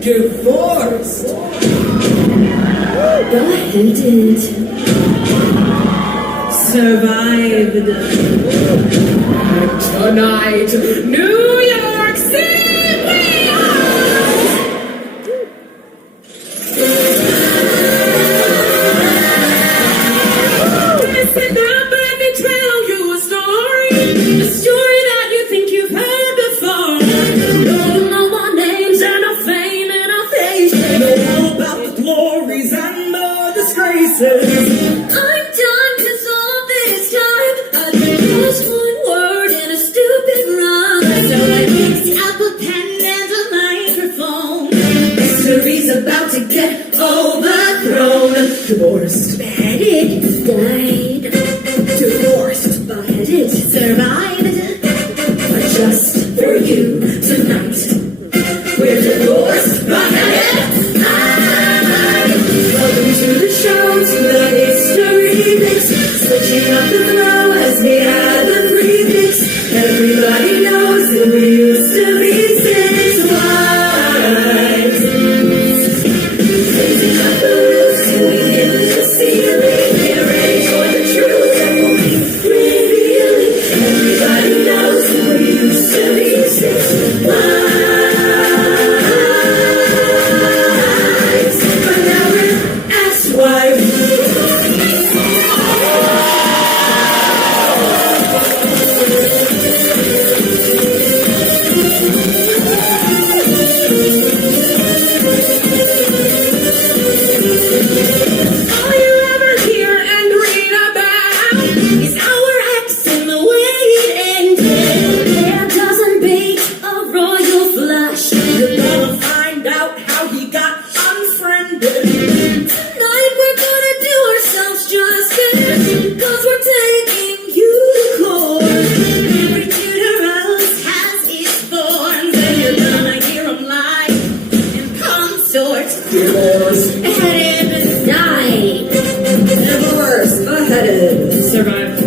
Divorced. Beheaded. Survived. Tonight, New York City! Sit down, let me tell you a story. A story that you think you've heard before. You know our names and our fame and our faces. Know all about the glories and the disgraces. I'm done to solve this time. I lost one word in a stupid rhyme. So I mixed up a pen and a microphone. History's about to get overthrown. Divorced. Beheaded. Died. Divorced. Beheaded. Survived. But just for you tonight, we're divorced. Beheaded. Welcome to the show, to the history mix. Switching up the flow as we add the prefix. Everybody knows that we used to be six wives. Raising up the roof till we hit the ceiling. Get ready for the truth that will be revealing. Everybody knows that we used to be six wives. But now we're ex-wives. All you ever hear and read about is our ex and the way it ended. There doesn't beat a royal flush. You're gonna find out how he got unfriended. Tonight we're gonna do ourselves justice, 'cause we're taking you to court. Every tutor else has its thorns, and you're gonna hear 'em lie and consort. Divorced. Beheaded, died, Divorced. Beheaded. survived.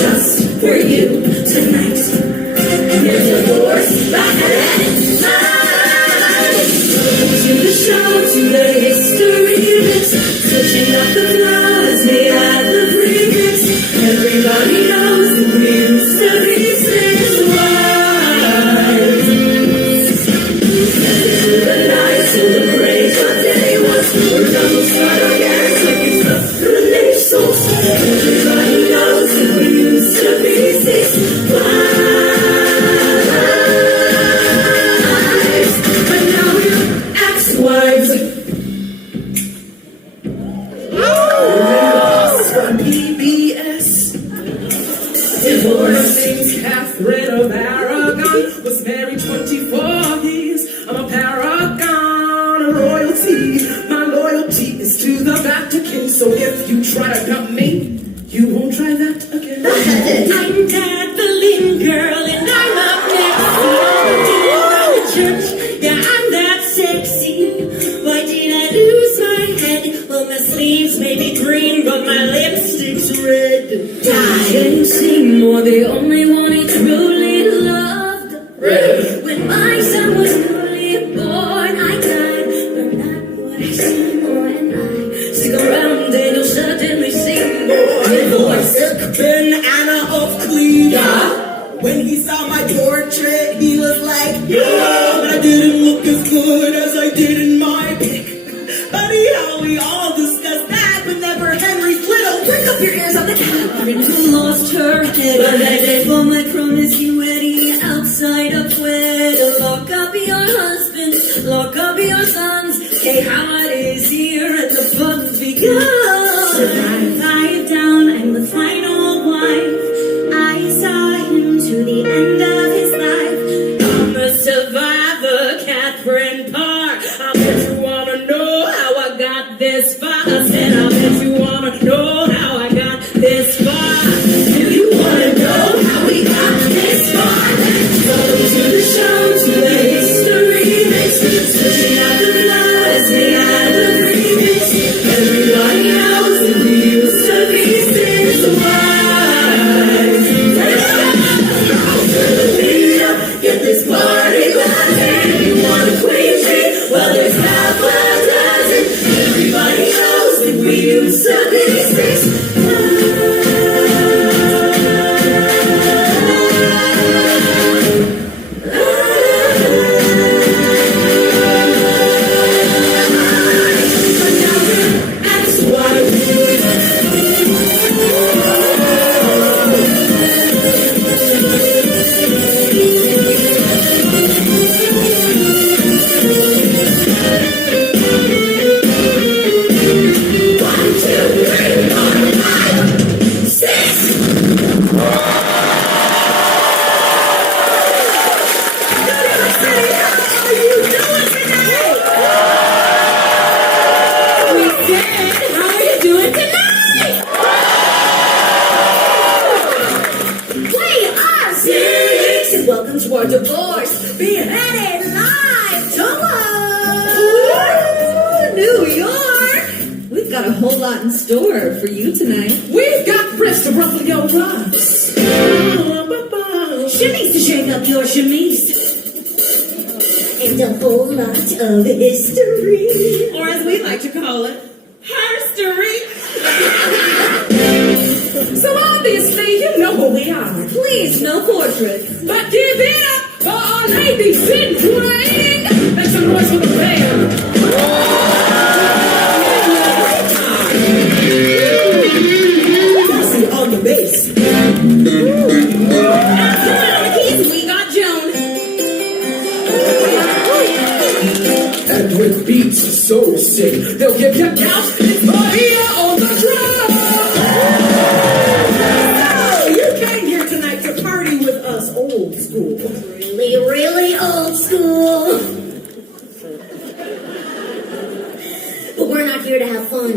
Just for you tonight. You're divorced. Beheaded. Welcome to the show, to the history mix. Switching up the flow as we add the prefix. Everybody knows that we used to be six wives. Into the night, till the break of day was. We're done, we'll start again. Like it's the Renaissance. Everybody knows that we used to be six wives. But now we're ex-wives. On PBS. Divorcing Catherine of Aragon was married 24 years. I'm a paragon of royalty. My loyalty is to the Vatican. So if you try to dump me, you won't try that again. I'm Kathleen girl and I'm up next. I'm the church, yeah, I'm that sexy. Why did I lose my Didn't Seymour, the only one he truly loved. When my son was newly born, I died, but not would Seymour and I stick around, and you'll certainly see more. Ben Anna of Cleveland. Yeah. When he saw my portrait, he was like, yeah, but I didn't look as good as I did in my pic. Buddy, how we all discussed that, but never Henry's little. Prick up your ears on the Catherine who lost her head. But I gave all my promiscuity outside of Twitter. Lock up your husband, lock up your sons. Hey, Howard is here and the fun's begun. Survive down, I'm the final wife. I saw him to the end of his life. I'm the survivor, Catherine Parr. I bet you wanna know how I got this far. I said, I bet you wanna know how I got this far. Do you wanna know how we got this far? Welcome to the show, to the history mix. Switching out the flow as we add the remix. Everybody knows that we used to be six wise. Get this party going. You want a queen tree? Well, there's half a dozen. Everybody knows that we used to be six divorce, beheaded live, hello, New York. We've got a whole lot in store for you tonight. We've got breasts to ruffle your ruffs. Chemise to shake up your chemise. And a whole lot of history. Or as we like to call it, herstory. So obviously you know who we are. Please, no portraits. But give it up for our lady Sid Wayne. Make some noise for the band. Cassie on the bass. And on the keys, we got Joan. And with beats so sick, they'll give you counts and Maria on the drum. Oh, you came here tonight to party with us old school. Really, really old school. But we're not here to have fun.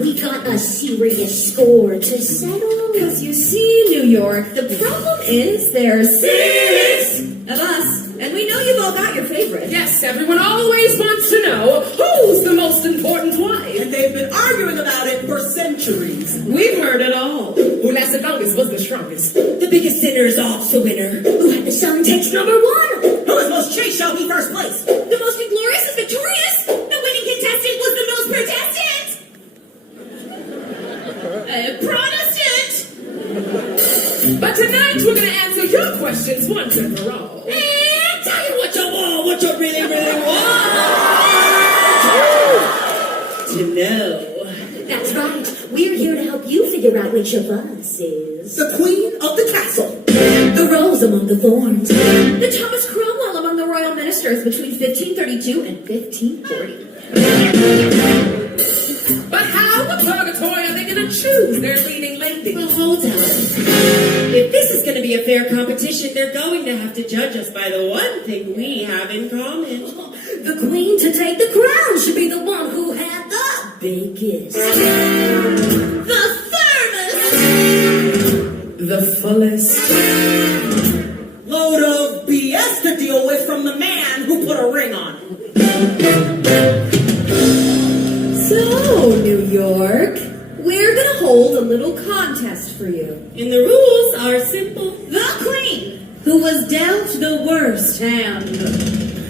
We got a serious score to settle. Because you see, New York, the problem is there's 6 of us. And we know you've all got your favorite. Yes, everyone always wants to know who's the most important wife. And they've been arguing about it for centuries. We've heard it all. Who lasted longest was the strongest. The biggest sinner is off the winner. Who had the song text number 1? Who is most chaste shall be first place. The most inglorious is victorious. The winning contestant was the most Protestant. Protestant! But tonight we're going to answer your questions once and for all. And tell you what you want, what you really, really want to know. That's right. We're here to help you figure out which of us is The queen of the castle. the rose among the thorns, the Thomas Cromwell among the royal ministers between 1532 and 1540. But how the purgatory are they going to choose their leading lady? Well, hold on. If this is going to be a fair competition, they're going to have to judge us by the one thing we have in common. The queen to take the crown should be the one who had the biggest, the firmest, The fullest. Load of BS to deal with from the man who put a ring on. So, New York, we're going to hold a little contest for you. And the rules are simple. The queen, who was dealt the worst hand.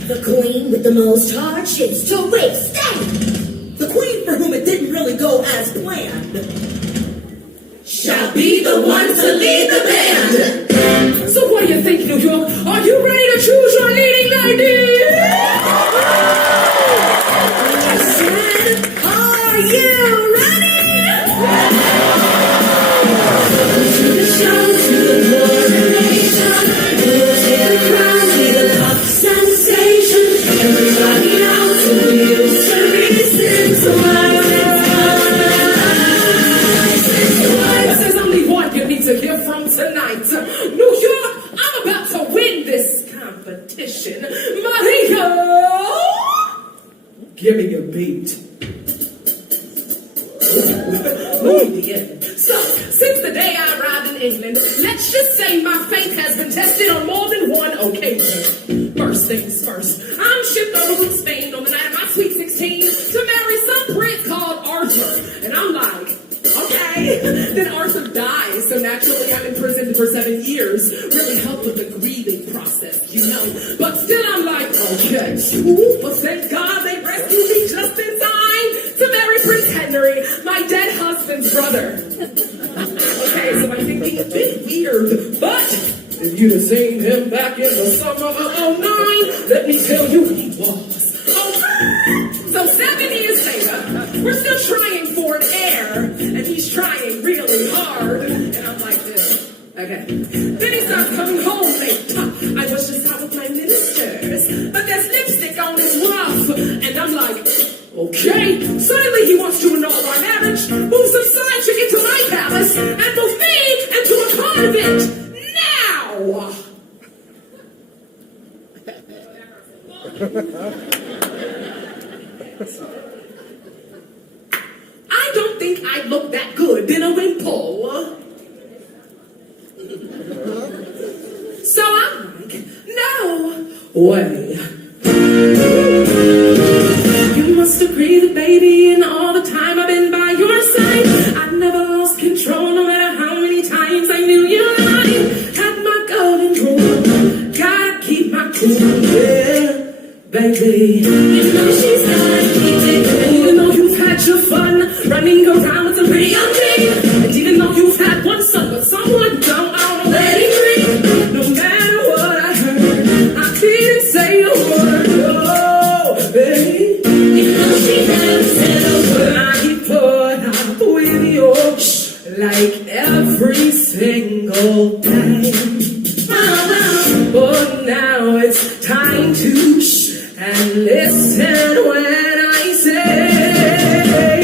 The queen with the most hardships to withstand. The queen for whom it didn't really go as planned. Shall be the one to lead the band. So what do you think, New York? Are you ready to choose your leading lady? I said, are you ready? To the show, to the coronation, who's here to crown me the pop sensation? Everybody out to you, services, so There's only one you need to hear from tonight. New York, I'm about to win this competition. Maria, give me your beat. So, since the day I arrived in England, let's just say my faith has been tested on more than one occasion. First things first, I'm shipped over to Spain on the night of my sweet 16 to marry some prince called Arthur. And I'm like, okay. Then Arthur dies, so naturally I'm in prison for 7 years. Really helped with the grieving process, you know. But still I'm like, okay. Ooh, but thank God they rescued me just in time to marry Prince Henry, my dead husband's brother. Okay, so I'm thinking a bit weird, but if you'd have seen him back in the summer of '09, let me tell you he was. So 7 years later, we're still trying for an heir, and he's trying really hard, and I'm like this. Okay. Then he starts coming home late. I was just out with my ministers, but there's lipstick on his ruff, and I'm like, okay. Suddenly he wants to annul our marriage, move some side chick into my palace, and move me into a convent. Now! I don't think I look that good in a wimple. So I'm like, no way. You must agree that, baby, in all the time I've been by your side, I've never lost control, no matter how many times I knew you lied. Had my golden rule, gotta keep my cool, yeah, baby. You know she's gotta keep it cool. Even though you've had your fun running around with a pretty young thing, and even though you've had one son with someone don't own a wedding ring, no matter what I heard, I didn't say a word, oh, baby. You know she never said a word. I put up with you like every single day. But now it's time to shh and listen when I say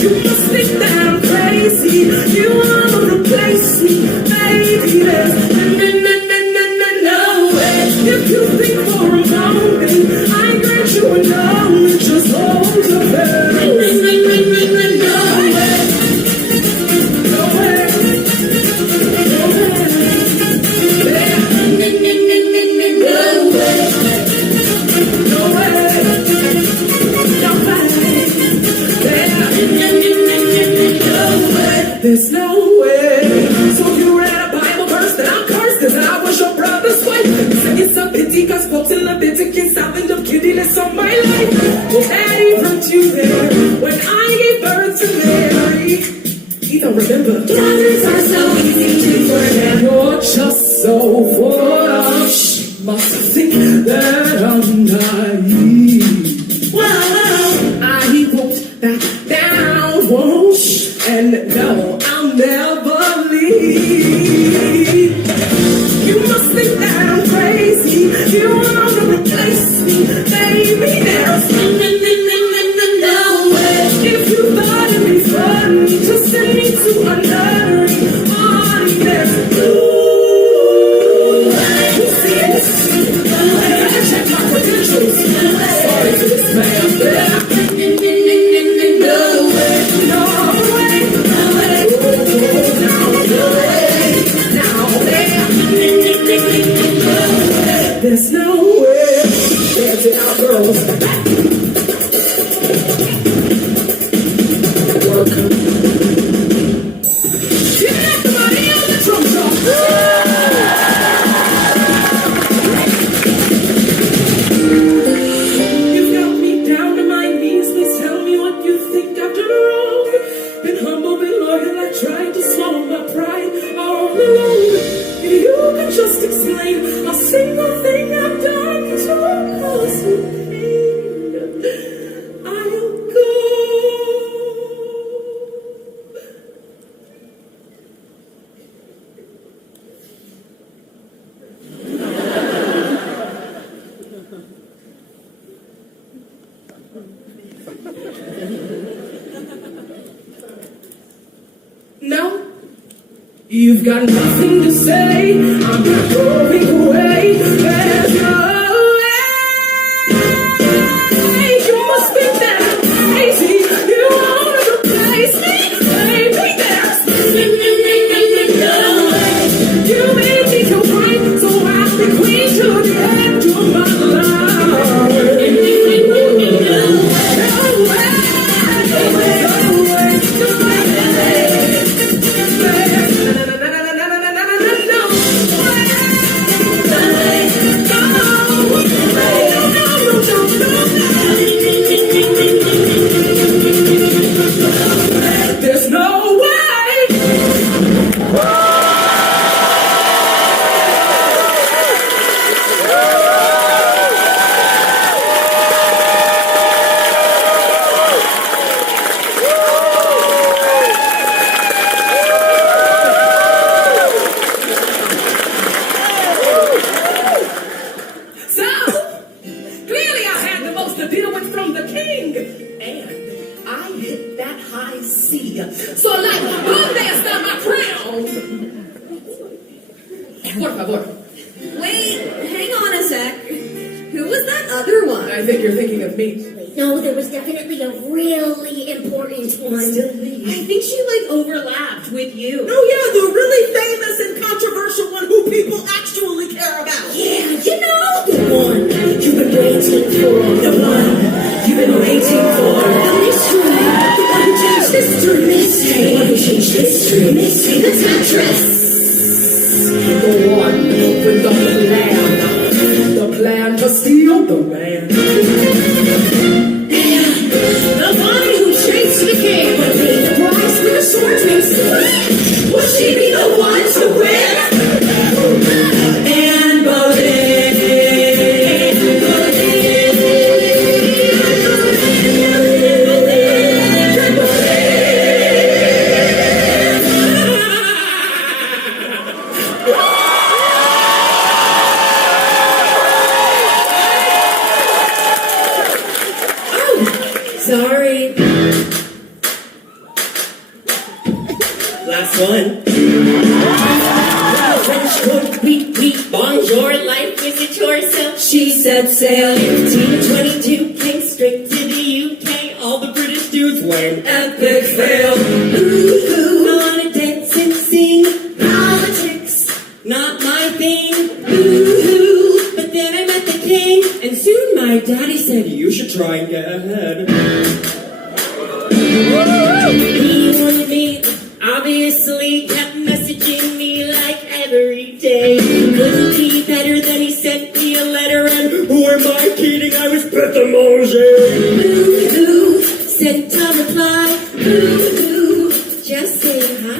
you must think that I'm crazy. You wanna replace me, baby. There's no way. If you think for a moment, I grant you a no. Just hold your head. No way. No way. No way. There's no way. So you read a Bible verse that I'm cursed cause I was your brother's wife. You said it's a pity cause folks in Leviticus I've end up kiddiness on my life. Well, Daddy hurt you there when I gave birth to Mary. He don't remember. Brothers are so easy to forget. You're just so full of shh. Must think that I'm naive. Well, I won't back down, won't shh. And no, I'll never leave. You must think that I'm crazy. You wanna replace me, baby. There's no way. If you thought it'd be fun to send me to a nursery, on there's no way. You see it? I gotta check my credentials. Sorry to this man. No way. No way. There's no way. Dancing out, girls. Work. No? You've got nothing to say. I'm not going away. There's no way. You must think that I'm crazy. You wanna replace me, baby. There's no way. You may take your right, so I'll be queen to the end of my life. There's no way. So, clearly I had the most to deal with from the king. And I hit that high C. So like, ¿dónde está my crown? Por favor. Wait, hang on a sec. Who was that other one? I think you're thinking of me. No, there was definitely a really important one. Still me. I think she like overlapped with you. Oh yeah, the really famous and controversial one who people actually care about. Yeah, you know, the one you've been waiting for. The one you've been waiting for. The mystery. The one who changed history. Mystery. The one who changed history. Mystery. The temptress. The one with the plan. The plan to steal the man. The one who chased the king. But paid the price with a swordsman's swing. Will she be the one to win? And Sorry. Last one. French court, wheat, bonjour, life, is it yourself? She set sail. 1522, came straight to the UK. All the British dudes went epic fail. Ooh, I wanna dance and sing. Politics, not my thing. Ooh, but then I met the king, and soon my daddy said, you should try and get ahead. He wanted me, obviously, kept messaging me like every day. Couldn't be better than he sent me a letter, and who am I kidding? I was Bête à manger. Ooh, sent a reply. Ooh, just saying hi.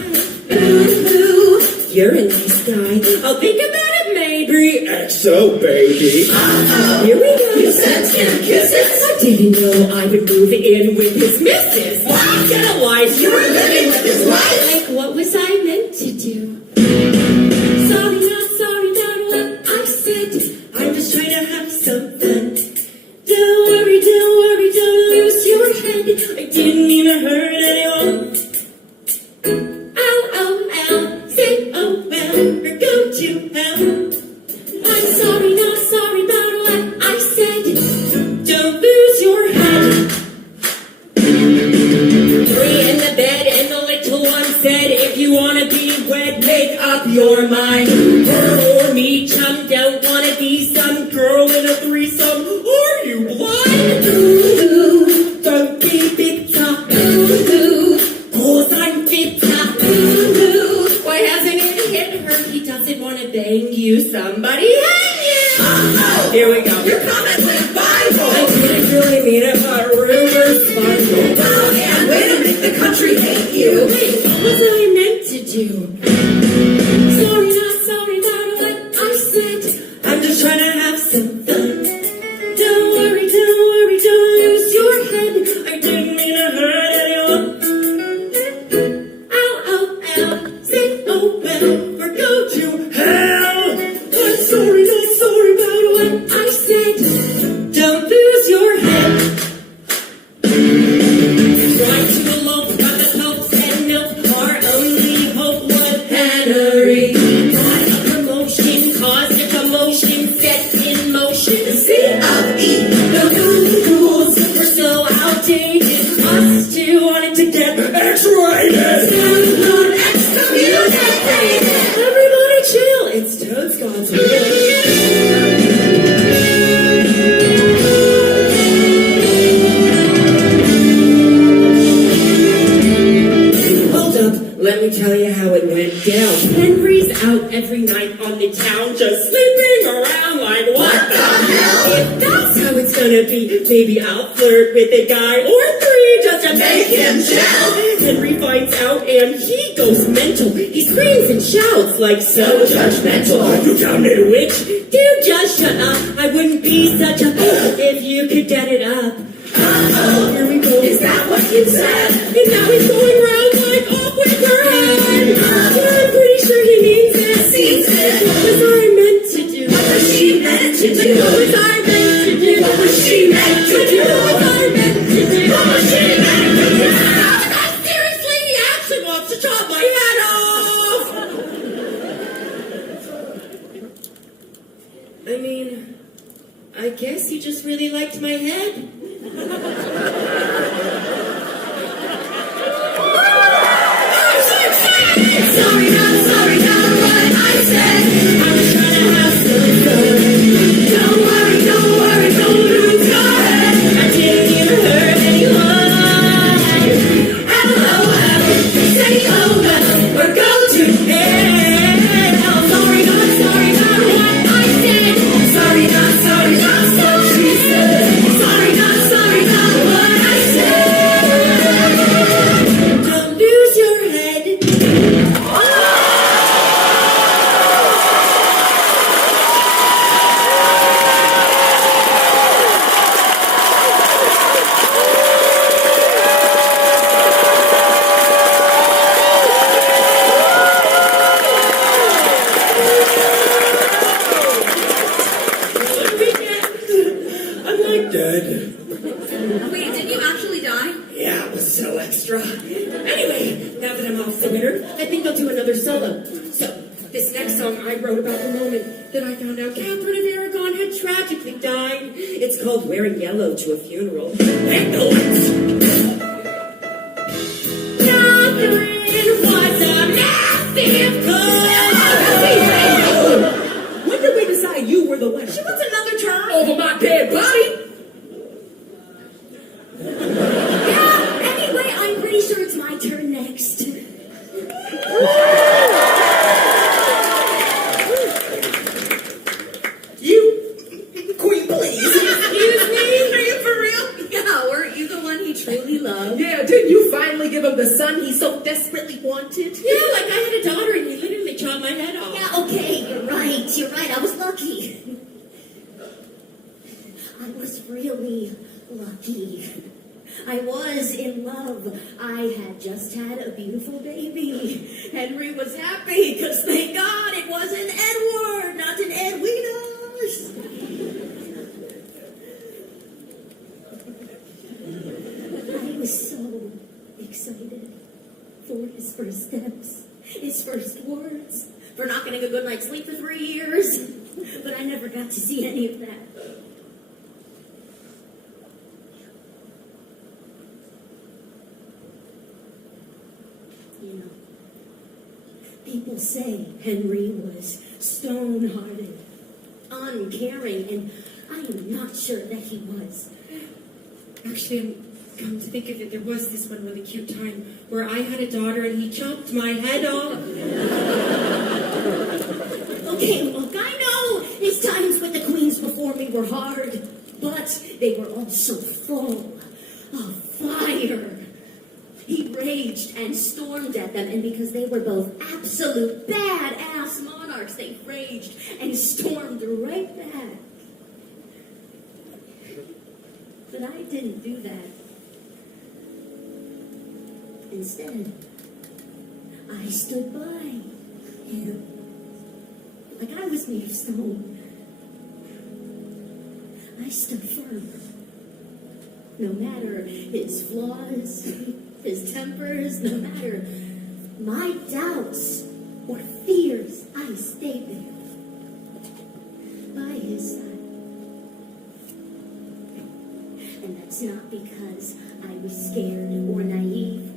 Ooh, you're a nice guy. I'll think about it maybe. XO baby. Here we go. You sent him kisses? I didn't know I would move in with his missus. What? Get a wife. You were living with his wife? Like, what was I meant to do? Sorry, not sorry, not what I said. I'm just trying to have some fun. Don't worry, don't lose your head. I didn't even hurt anyone. Ow, say oh well, or go to hell. I'm sorry, not sorry about what I said. Don't lose your head. 3 in the bed and the little one said, if you wanna be wed, make up your mind. Her or me, chum, don't wanna be some girl in a threesome. Are you blind? Ooh, don't be bitter. Ooh, cause I'm bitter. Ooh, why hasn't it hit her? He doesn't wanna bang you, somebody hang you. Here we go. Your comments went viral. I didn't really mean it, but rumors spiral. Oh, man, way to make the country hate you. Wait, what was I meant to do? Sorry, not down. Henry's out every night on the town, just sleeping around like, what the hell? If that's how it's gonna be, maybe I'll flirt with a guy or three just to make him gel. Henry finds out and he goes mental. He screams and shouts like so judgmental. Are you damned witch? Dude, just shut up. I wouldn't be such a if you could get it up. Uh-oh, here we go. Is that what you said? And now he's going around like off with her head. Yeah, I'm pretty sure he means it. Seems it. What was I meant to do? What was she meant to do? What was I meant to do? What was she meant to do? What was I meant to do? What was she meant to do? Seriously, he actually wants to chop my head off. I mean, I guess he just really liked my head. Sorry, not what I said. I was trying to have some fun. Don't worry, don't lose your head. I didn't even hurt anyone. Hello, say oh well, we're going to hell. Sorry, not what I said. Sorry, not what she said. Sorry, not what I said. Don't lose your head. I'm like dead. Wait, did you actually die? Yeah, it was so extra. Anyway, now that I'm off the winner, I think I'll do another solo. So, this next song I wrote about the moment that I found out Catherine of Aragon had tragically died. It's called Wearing Yellow to a Funeral. And the lights. Catherine was a massive When did we decide you were the winner? She wants another turn. Over my dead body. Yeah, anyway, I'm pretty sure it's my turn next. Queen, please. Excuse me? Are you for real? Yeah, weren't you the one he truly loved? Yeah, didn't you finally give him the son he so desperately wanted? Yeah, like I had a daughter and he literally chopped my head off. Yeah, okay, you're right. I was lucky. I was really lucky. I was in love. I had just had a beautiful baby. Henry was happy because thank God it was an Edward, not an Edwinas. I was so excited for his first steps, his first words, for not getting a good night's sleep for 3 years. But I never got to see any of that. You know, people say Henry was stone-hearted, uncaring, and I am not sure that he was. Actually, come to think of it, there was this one really cute time where I had a daughter and he chopped my head off. Okay, look, I know his times with the queens before me were hard, but they were also full of fire. He raged and stormed at them, and because they were both absolute badass monarchs, they raged and stormed right back. But I didn't do that. Instead, I stood by him like I was made of stone. I stood firm. No matter his flaws, his tempers, no matter my doubts or fears, I stayed there by his side. And that's not because I was scared or naive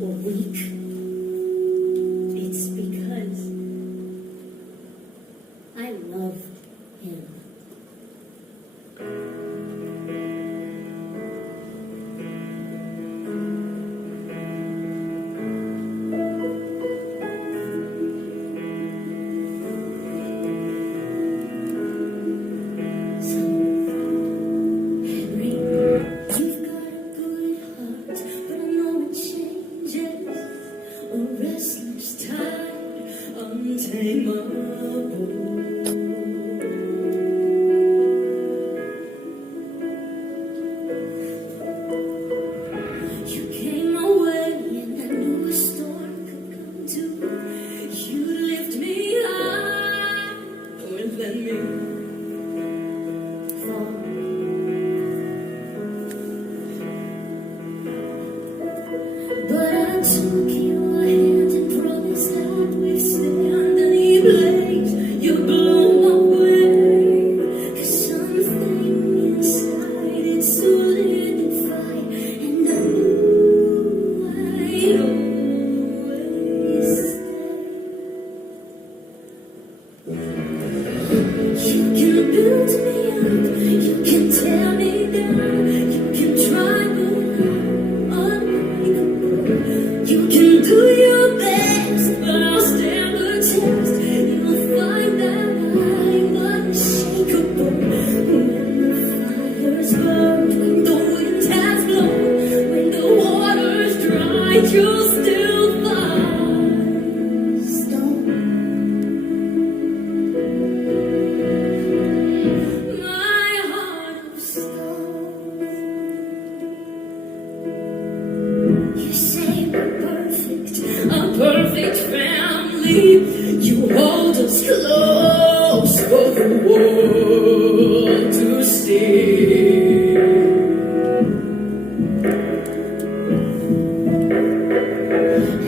or weak. It's because I love him.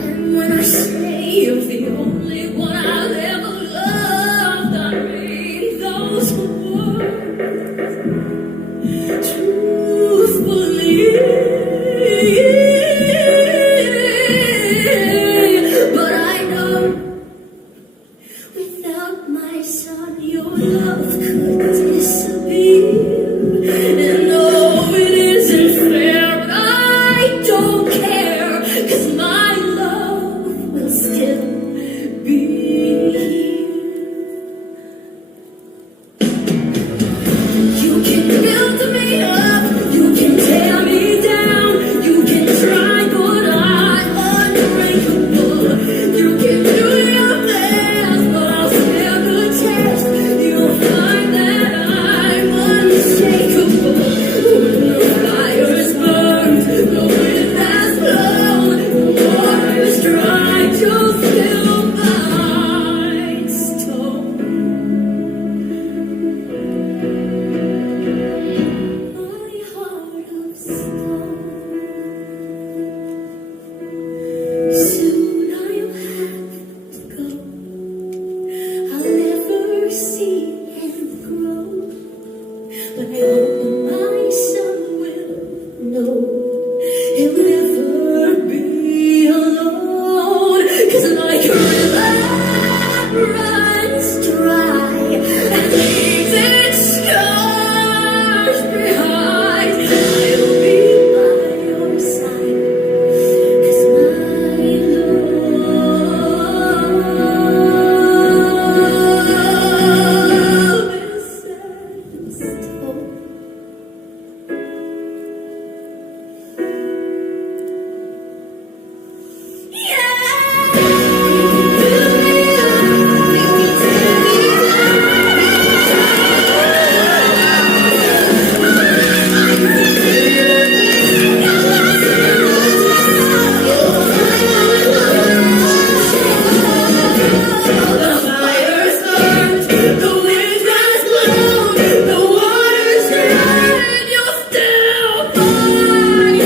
And when I say you're the only one I've ever loved, I mean those words truthfully. But I know without my son, your love could disappear. And no, it isn't fair, but I don't care, 'cause my love will still be here. You can build me up, you can tear me down, you can try, but I'm unbreakable. You can do your best, but I'll stand the test. You'll find that I'm unshakable. When the fire's burned, the wind has blown, the water's dry, you'll still find stone. My heart of stone. Soon I'll have to go. I'll never see him grow, but I hope my son will know he'll never be alone. 'Cause like a river runs dry and leaves its scars behind, I'll be by your side. 'Cause my love is set in stone. The fire's burned, the wind has blown, the water's dry, you'll still find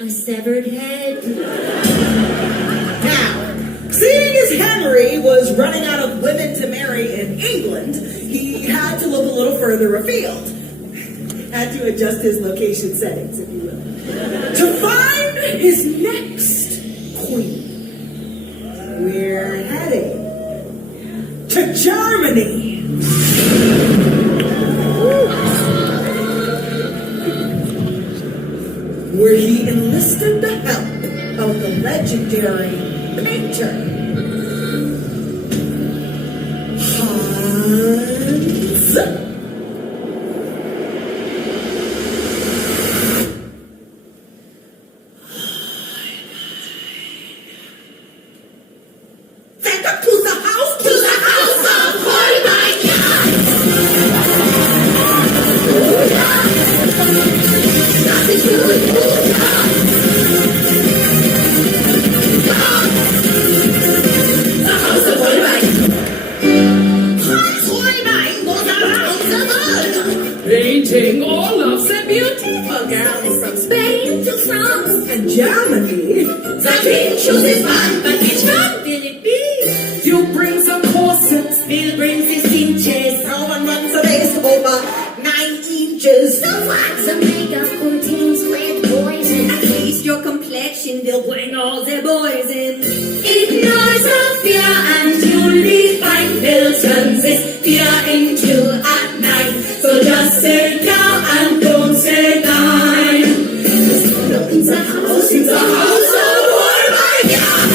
a severed head. Now, seeing as Henry was running out of women to marry in England, he had to look a little further afield. Had to adjust his location settings, if you will, to find his next queen. We're heading to Germany. Where he enlisted the help of the legendary painter Hans. Welcome to the house of Holbein. Painting all of the beautiful girls from Spain to France, And Germany. the king chooses one, but which one will it be? You bring some corset bitches. So what's the makeup contains lead poison? At least your complexion will bring all the boys in. Ignore Sophia and you'll be fine. They'll turn this fear into a night. So just say yeah and don't say nine. It's a house of war, my God.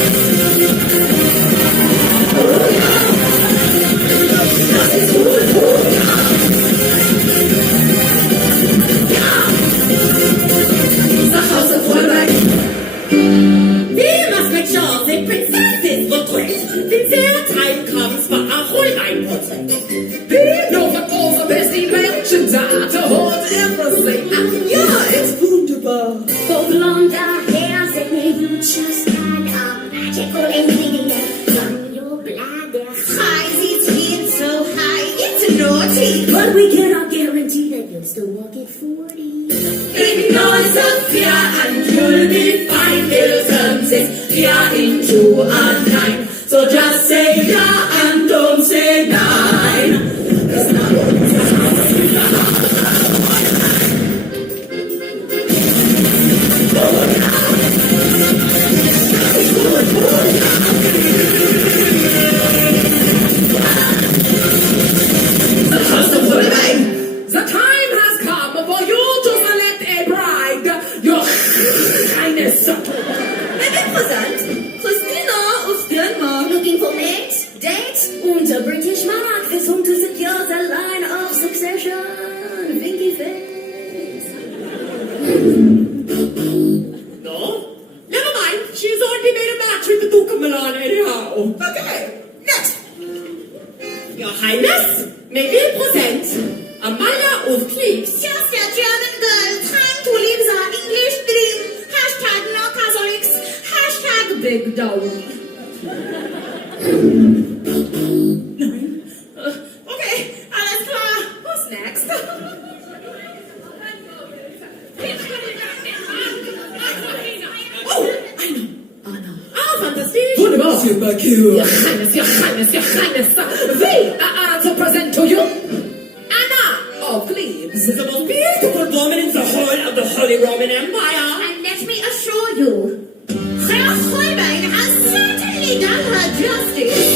The house of Wolfgang. We must make sure the princesses look great. When their time comes for a Holbein-Prozent. Wir dürfen unsere besten Menschen da zu Hause everything. Ja, it's wunderbar. For blonde hairs and you just had a magical ingredient from your bladder. High seats get so high, it's naughty. But we cannot guarantee that you'll still walk at 40. Ignore Sophia and you'll be fine. They'll turn this fear into a nine. So just say yeah and don't say nine. The time has come for you to select a bride. Your Highness. Präsent, Christina aus Denmark. Looking for mates, dates, und a British monarch. This home to secure the line of succession. Vinky face. No? Never mind. She's already made a match with the Duke of Milan anyhow. Okay, next. Your Highness, may we present Amaya of Cleves. Just a German girl trying to live the English dream. Hashtag no Catholics. Hashtag big dowry. Okay, alles klar. Who's next? Oh, I know. Anna. Ah, fantastisch. Wunderbar. Super cute. Your Highness, Your Highness, Your Highness. We are honored to present to you Anna of Cleves. The most beautiful woman in the whole of the Holy Roman Empire. And let me assure you, Herr Holbein has certainly done her justice.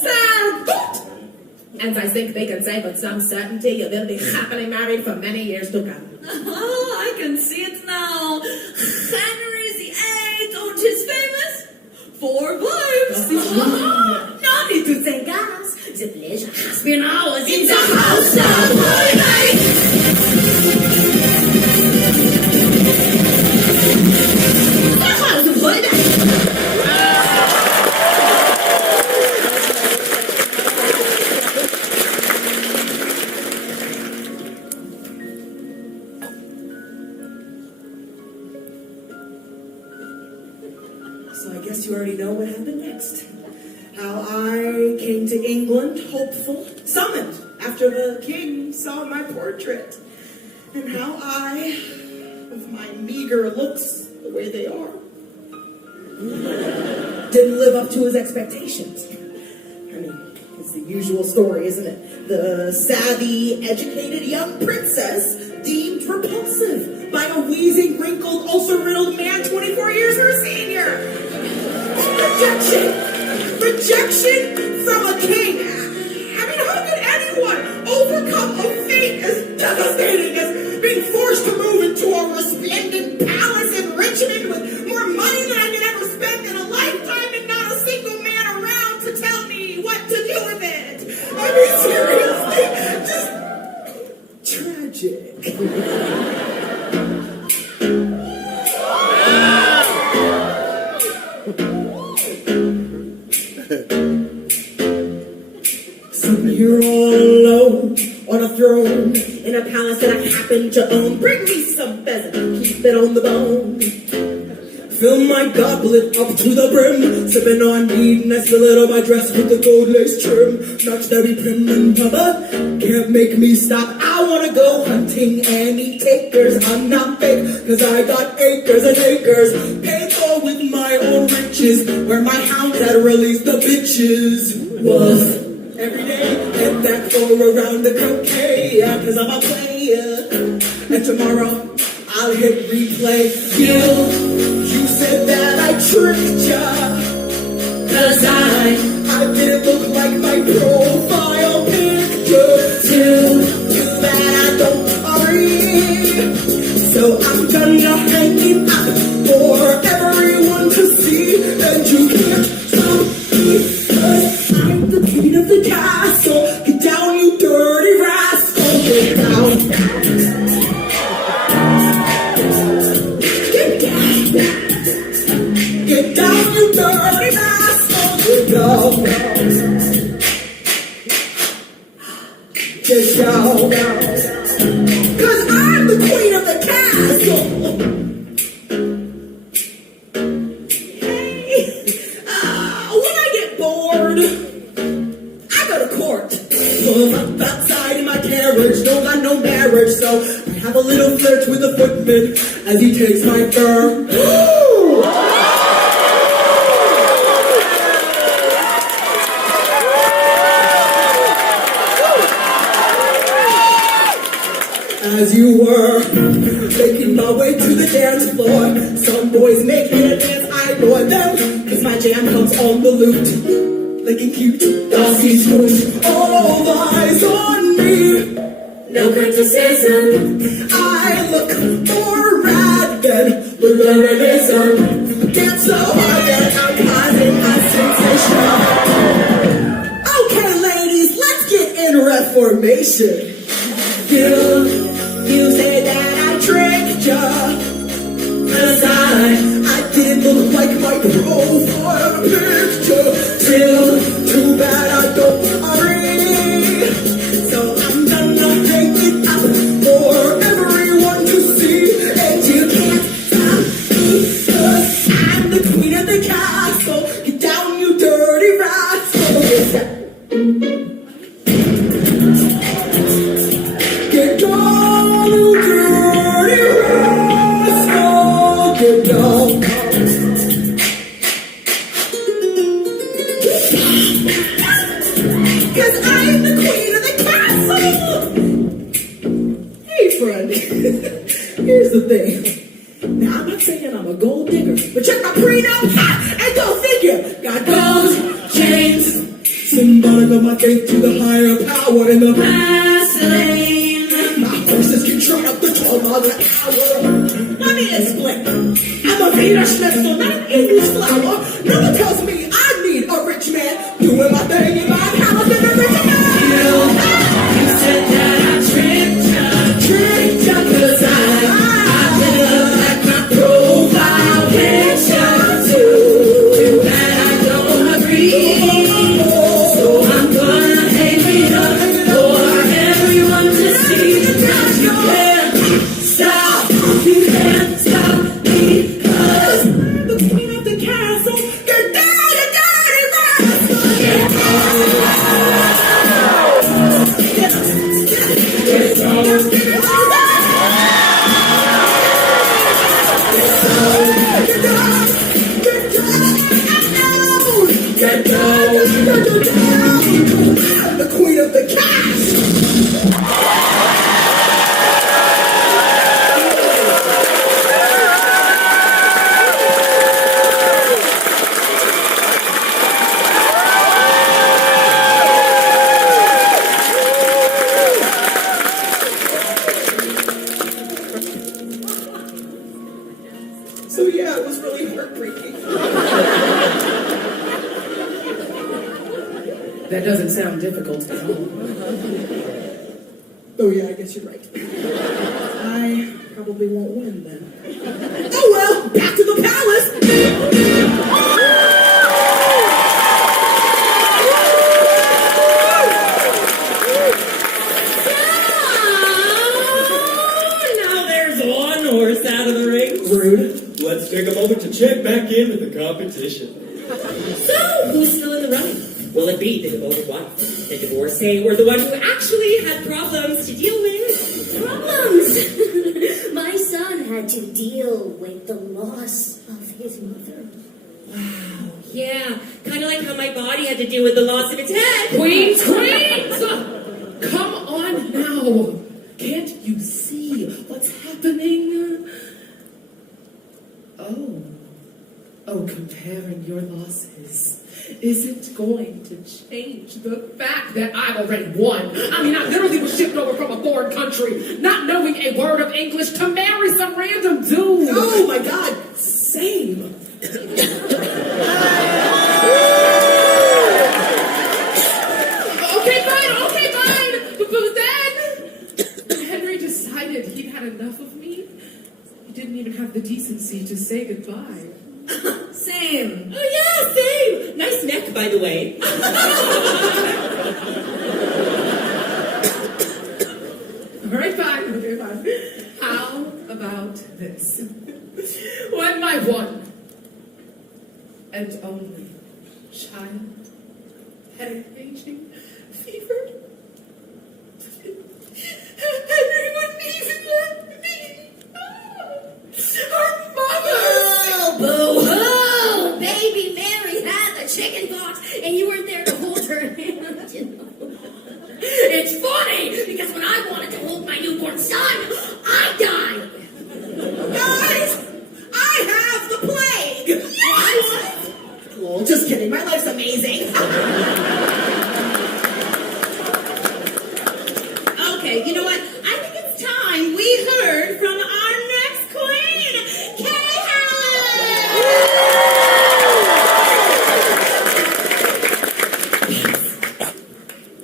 So good. And I think they can say with some certainty you will be happily married for many years to come. Oh, I can see it now. Henry VIII and his famous 4 wives. No need to thank us. The pleasure has been ours in the house of Holbein. The house of Holbein. So I guess you already know what happened next. How I came to England, hopeful, summoned after the king saw my portrait. And how I, with my meager looks the way they are, didn't live up to his expectations. I mean, it's the usual story, isn't it? The savvy, educated young princess deemed repulsive by a wheezing, wrinkled, ulcer-riddled man 24 years her senior. Rejection! Rejection from a king! I mean, how could anyone overcome a fate as devastating as being forced to move into a resplendent palace in Richmond with more money than I could ever spend in a lifetime and not a single man around to tell me what to do with it? I mean, seriously, just tragic. Sitting here all alone on a throne in a palace that I happen to own. Bring me some pheasant, keep it on the bone. Fill my goblet up to the brim, sipping on mead, and I spill it on my dress with the gold lace trim. Not very prim and proper, can't make me stop. I wanna go hunting and eat takers. I'm not fake, cause I got acres and acres. Paid for with my own riches, where my hound had released the bitches. Woof. throw around the cocaine, yeah, cause I'm a player. And tomorrow, I'll hit replay. You said that I tricked ya. Cause I didn't look like my profile picture. Too bad I don't agree. So I'm gonna hang it up for everyone to see. And you can't stop me, cause I'm the queen of the castle. Get down, you dirty rascal. Get down. Get down. Get down, you dirty rascal. Get down. Get down. Cause I'm the queen of the castle. Hey, when I get bored, I go to court. Pull up outside in my carriage, don't got no marriage, so I have a little flirt with the footman as he takes my fur. As you were making my way to the dance floor, some boys making a dance, I ignore them, cause my jam comes on the loot. Looking cute, doggy spoon, all eyes on me. no criticism. I look more rad than liberalism. Dance so hard that I'm causing a sensation. Okay, ladies, let's get in reformation. You say that I tricked ya. Cause I didn't look like my profile picture. Too bad I don't agree. So I'm gonna hang it up for everyone to see. And you can't stop me, cause I'm the queen of the castle. Get down, you dirty rascal. Get down, you dirty rascal. Get down. Cause I'm the queen of the castle. Hey, friend. Here's the thing. Now, I'm not saying I'm a gold digger, but check my prenup. And go figure. Got gold chains, symbolic of my faith to the higher power in the Fast lane. my horses can trot up the 12 miles an hour. Let me explain. I'm a Venus Schnitzel, not an English flower. No one tells me I need a rich man doing my thing in my house and a rich man. You said that I tricked ya. Tricked ya, cause I didn't look like my profile picture. Too bad I don't agree. So I'm gonna hang it up for everyone to see. You can't stop, you can't stop me, cause I'm the queen of the castle. Get down, you dirty rascal. Get down. I'm the queen of the castle. So yeah, it was really heartbreaking. that doesn't sound difficult at all. Oh yeah, I guess you're right. I probably won't win then. Oh well, back to the palace. Now there's one horse out of the ring. Rude. Let's take a moment to check back in with the competition. So, who's still in the running? Will it be the devoted wife, the divorcee, or the one who actually had problems to deal with? Problems! My son had to deal with the loss of his mother. Yeah, kind of like how my body had to deal with the loss of its head. Queens! Come on now. Can't you see what's happening? Oh, comparing your losses isn't going to change the fact that I've already won. I mean, I literally was shipped over from a foreign country, not knowing a word of English, to marry some random dude. Oh my God, same. Okay, fine. But then Henry decided he'd had enough of me. He didn't even have the decency to say goodbye. Same. Oh yeah, same. Nice neck, by the way. All right, fine. Okay, fine. How about this? When my one and only child had a raging fever, Henry wouldn't even let me. Her mother. Oh, boo-hoo! Baby Mary had the chicken pox, and you weren't there to hold her hand, you know. It's funny, because when I wanted to hold my newborn son, I died. Guys, I have the plague. What? Cool, just kidding. My life's amazing. Okay, you know what? I think it's time we heard from our next queen, Kay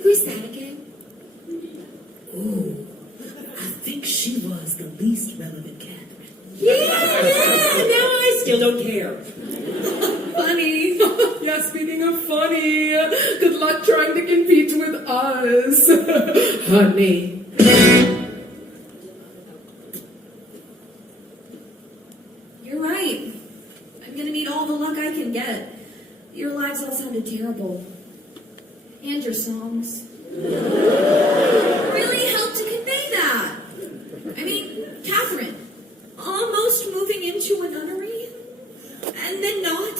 Who's that again? Ooh, I think she was the least relevant Catherine. Yeah, now I still don't care. Funny. Yeah, speaking of funny, good luck trying to compete with us. Honey. You're right. I'm gonna need all the luck I can get. Your lives all sounded terrible. And your songs. Really helped to convey that. I mean, Catherine, almost moving into a nunnery, and then not.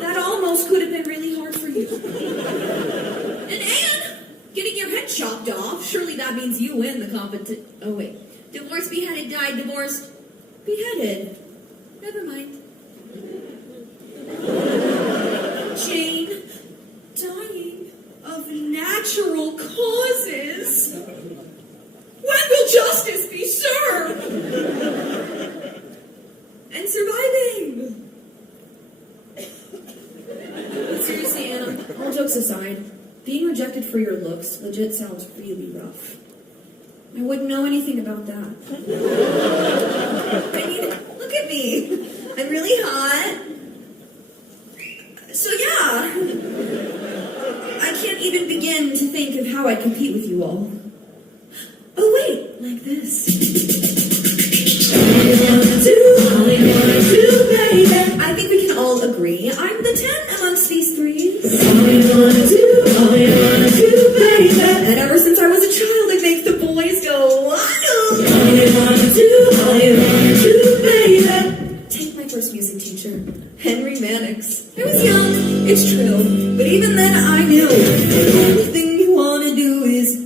That almost could have been really hard for you. And Anne, getting your head chopped off, surely that means you win the competition. Oh wait, divorced, beheaded, died, divorced, beheaded. Never mind. Jane, dying of natural causes. When will justice be served? And surviving. But seriously, Anna, all jokes aside, being rejected for your looks legit sounds really rough. I wouldn't know anything about that. I mean, look at me. I'm really hot. So yeah, I can't even begin to think of how I'd compete with you all. Oh wait, like this. All you wanna do, baby. I think we can all agree I'm the 10 amongst these threes. All you wanna do, baby. And ever since I was a child, it makes the boys go, I know. All you wanna do, baby. Take my first music teacher, Henry Mannix. I was young, it's true, but even then I knew the only thing you wanna do is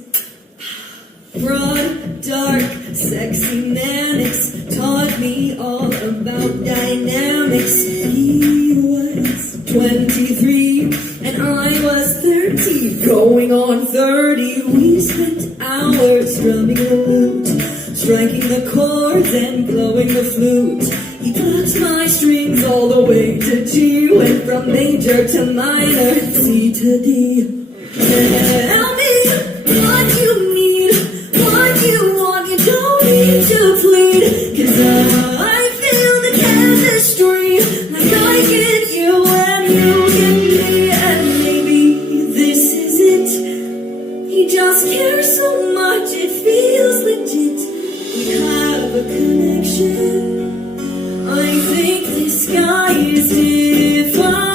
broad, dark, sexy Mannix taught me all about dynamics. He was 23 and I was 30, going on 30. We spent hours strumming the lute, striking the chords and blowing the flute. He plucked my strings all the way to G, went from major to minor, C to D. Tell me what you need, what you want, you don't need to plead, 'cause I feel the chemistry, like I get you and you get me, and maybe this is it. He just cares so much, it feels legit. We have a connection. I think this guy is different.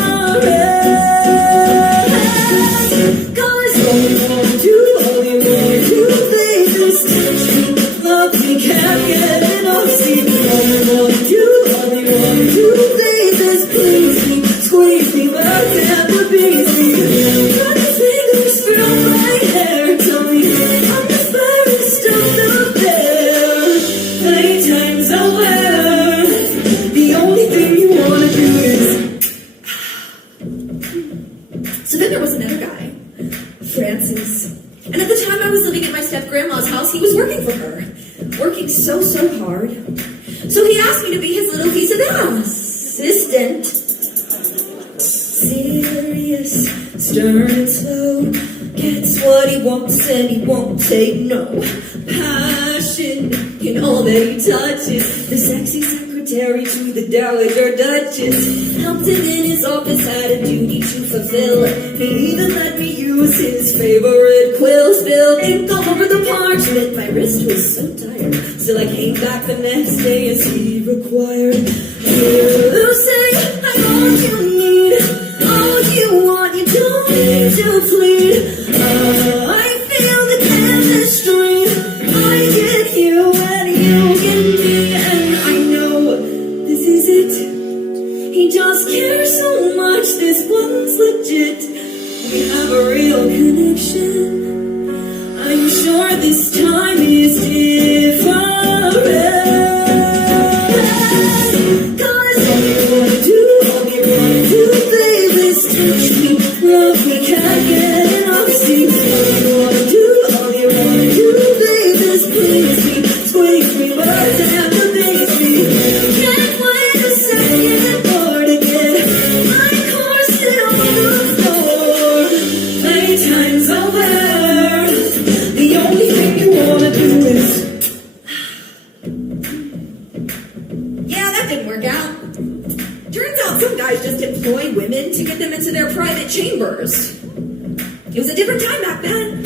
'Cause all you wanna do accent. Serious, stern and slow, gets what he wants and he won't take no. Passion in all that he touches, the sexy secretary to the dowager duchess. Helped him in his office, had a duty to fulfill. He even let me use his favorite quill. Spilled ink all over the parchment, my wrist was so tired. Still I came back the next day as he required. You say I'm all you need, all you want, you don't need to plead. I feel the chemistry, I get you and you get me, and I know this is it. He just cares so much, this one's legit. We have a real connection. I'm sure this time is different. Love me, can't get enough. See all you wanna do, all you wanna do, baby, is please me, squeeze me, but damn the baby. Can't wait a second more to get my corset on the floor. Playtime's over. The only thing you wanna do is. Yeah, that didn't work out. Turns out some guys just employ women to get them into their private chambers. It was a different time back then.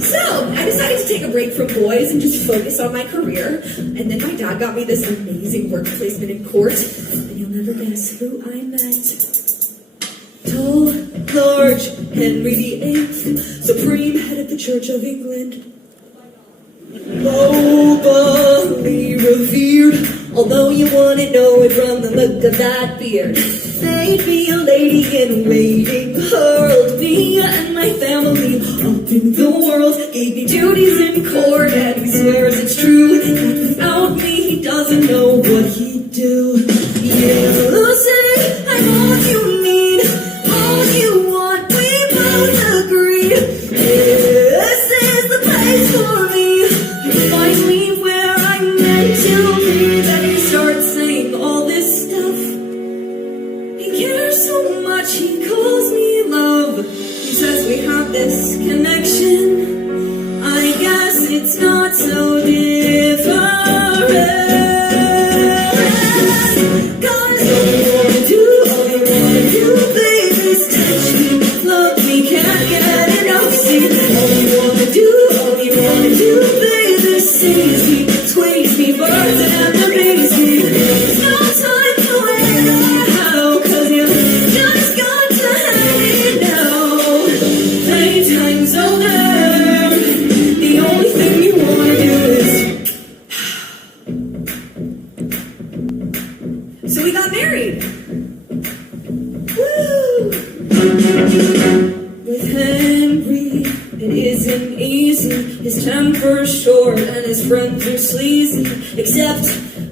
So, I decided to take a break from boys and just focus on my career. And then my dad got me this amazing work placement in court. And you'll never guess who I met. Tall, large, Henry VIII, supreme head of the Church of England. Globally revered. Although you wouldn't know it from the look of that beard. Made me a lady in waiting, hurled me and my family up in the world. Gave me duties in court and he swears it's true. That without me he doesn't know what he'd do. You say I'm all you need, all you want, we both agree. This is the place for me, I'm finally where I'm meant to be. Then he starts saying all this stuff. He cares so much, he calls me love. He says we have this connection. I guess it's not so different. Cause all you wanna do, baby, is touch me, love me, can't get enough. See, all you wanna do, baby, seize me, squeeze me, birds and the babies me. There's no time to wait or how, cause you just got to have it now. Playtime's over. The only thing you wanna do is. So we got married. Woo! With Henry, it isn't easy. His temper's short and his friends are sleazy. Except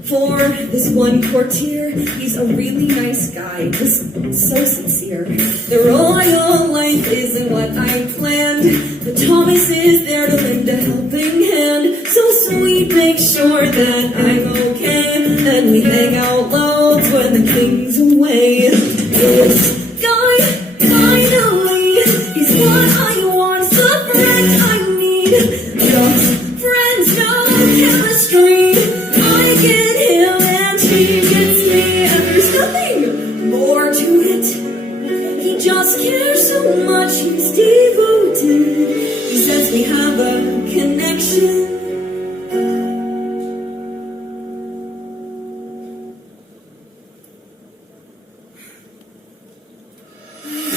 for this one courtier. He's a really nice guy, just so sincere. The royal life isn't what I planned, but Thomas is there to lend a helping hand. So sweet, make sure that I'm okay. Then we hang out loud when the king's away. This guy, finally, he's what I want, the friend I need. Just friends, no chemistry. I get him and he gets me, and there's nothing more to it. He just cares so much, he's devoted. He says we have a connection.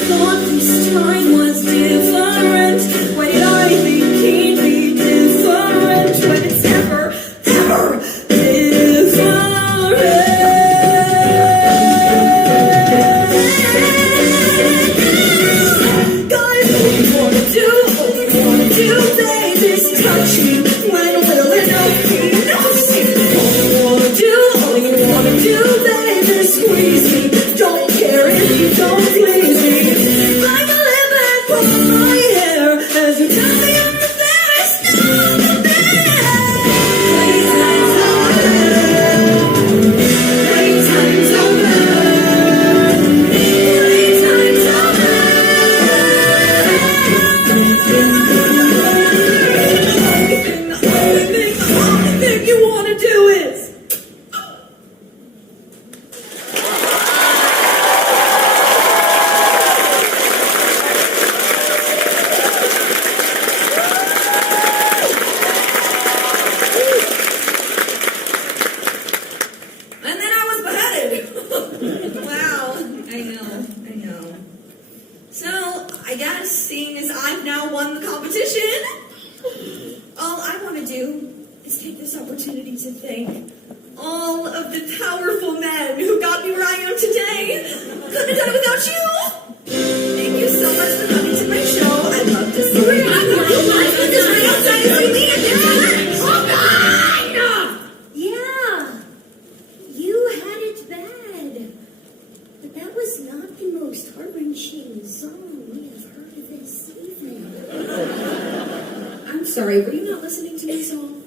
Thought this time was different. Why did I think he'd be different when it's never, ever different? Guys, all you wanna do, baby, is touch me. When will enough be enough? See, all you wanna do, baby, is squeeze me. Don't care if you don't please me. I'm a living I know. So, I guess, seeing as I've now won the competition, all I want to do is take this opportunity to thank all of the powerful men who got me where I am today. Couldn't have done it without you. Thank you so much for coming to my show. I'd love to see you. I'm going to this right outside of me. Yeah, you had it bad. But that was not the most heart-wrenching song we have heard this evening. I'm sorry, were you not listening to my song?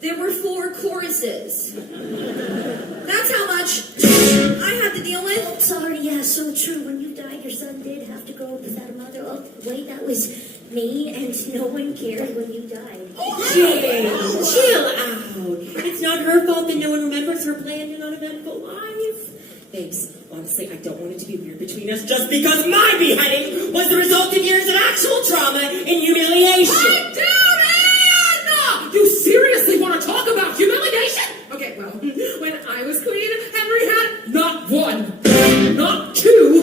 There were 4 choruses. That's how much I had to deal with. Oh, sorry, yeah, so true. When you died, your son did have to go without a mother. Oh, wait, that was mean, and no one cared when you died. Jane, chill out. It's not her fault that no one remembers her bland and uneventful life. Babes, honestly, I don't want it to be weird between us just because my beheading was the result of years of actual trauma and humiliation. Pipe down, Anne! You seriously want to talk about humiliation? Okay, well, when I was queen, Henry had not 1, not 2,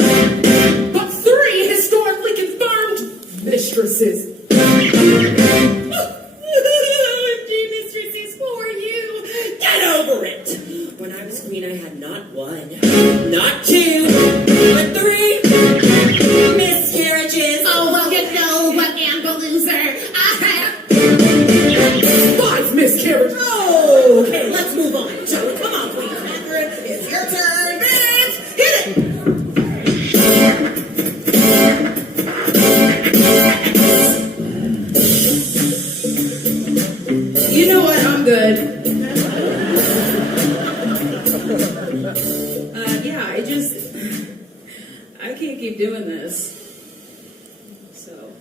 but 3 historically confirmed mistresses. Mistresses for you. Get over it. When I was queen, I had not 1, not 2, but 3 miscarriages. Oh, well, you know what, Anne the loser? I had 5 miscarriages. Oh, okay, let's move on. So, come on, Queen Catherine. It's your turn. Minutes. Hit it. You know what? I'm good. Yeah, I can't keep doing this. So.